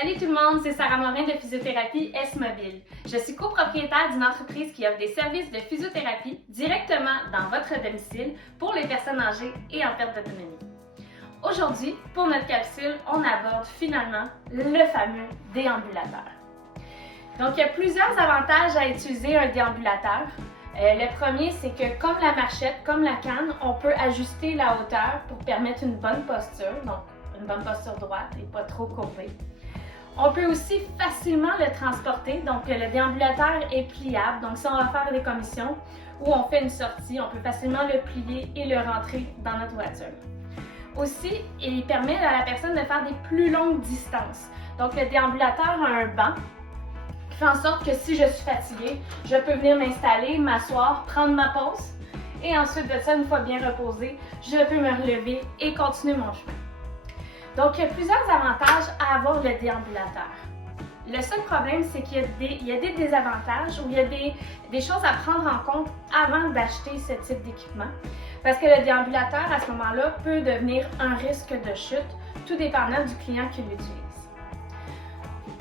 Salut tout le monde, c'est Sarah Morin de Physiothérapie S-Mobile. Je suis copropriétaire d'une entreprise qui offre des services de physiothérapie directement dans votre domicile pour les personnes âgées et en perte d'autonomie. Aujourd'hui, pour notre capsule, on aborde finalement le fameux déambulateur. Donc, il y a plusieurs avantages à utiliser un déambulateur. Le premier, c'est que comme la marchette, comme la canne, on peut ajuster la hauteur pour permettre une bonne posture, donc une bonne posture droite et pas trop courbée. On peut aussi facilement le transporter, donc le déambulateur est pliable, donc si on va faire des commissions ou on fait une sortie, on peut facilement le plier et le rentrer dans notre voiture. Aussi, il permet à la personne de faire des plus longues distances. Donc le déambulateur a un banc qui fait en sorte que si je suis fatiguée, je peux venir m'installer, m'asseoir, prendre ma pause et ensuite de ça, une fois bien reposée, je peux me relever et continuer mon chemin. Donc, il y a plusieurs avantages à avoir le déambulateur. Le seul problème, c'est qu'il y a des désavantages ou il y a des choses à prendre en compte avant d'acheter ce type d'équipement. Parce que le déambulateur, à ce moment-là, peut devenir un risque de chute, tout dépendant du client qui l'utilise.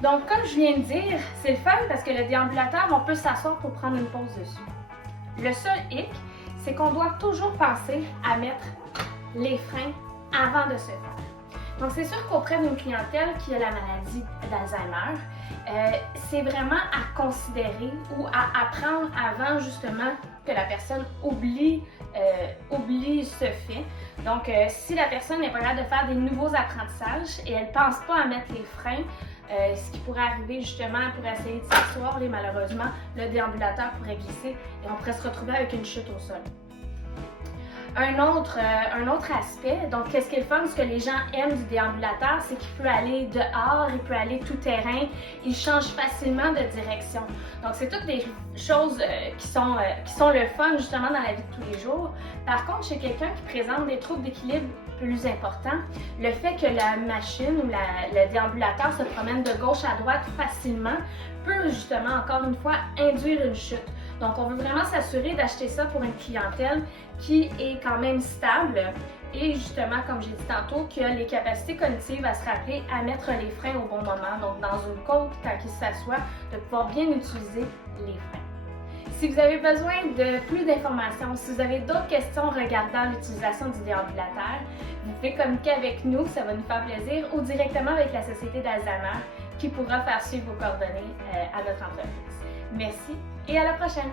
Donc, comme je viens de dire, c'est le fun parce que le déambulateur, on peut s'asseoir pour prendre une pause dessus. Le seul hic, c'est qu'on doit toujours penser à mettre les freins avant de se faire. Donc, c'est sûr qu'auprès d'une clientèle qui a la maladie d'Alzheimer, c'est vraiment à considérer ou à apprendre avant justement que la personne oublie ce fait. Donc, si la personne n'est pas capable de faire des nouveaux apprentissages et elle ne pense pas à mettre les freins, ce qui pourrait arriver justement pour essayer de s'asseoir et malheureusement, le déambulateur pourrait glisser et on pourrait se retrouver avec une chute au sol. Un autre aspect, donc qu'est-ce qui est le fun, ce que les gens aiment du déambulateur, c'est qu'il peut aller dehors, il peut aller tout terrain, il change facilement de direction. Donc c'est toutes des choses qui sont le fun justement dans la vie de tous les jours. Par contre, chez quelqu'un qui présente des troubles d'équilibre plus importants, le fait que la machine ou le déambulateur se promène de gauche à droite facilement peut justement, encore une fois, induire une chute. Donc, on veut vraiment s'assurer d'acheter ça pour une clientèle qui est quand même stable et justement, comme j'ai dit tantôt, qui a les capacités cognitives à se rappeler à mettre les freins au bon moment. Donc, dans une côte, quand il s'assoit, de pouvoir bien utiliser les freins. Si vous avez besoin de plus d'informations, si vous avez d'autres questions regardant l'utilisation du déambulateur, vous pouvez communiquer avec nous, ça va nous faire plaisir, ou directement avec la Société d'Alzheimer qui pourra faire suivre vos coordonnées à notre entreprise. Merci et à la prochaine!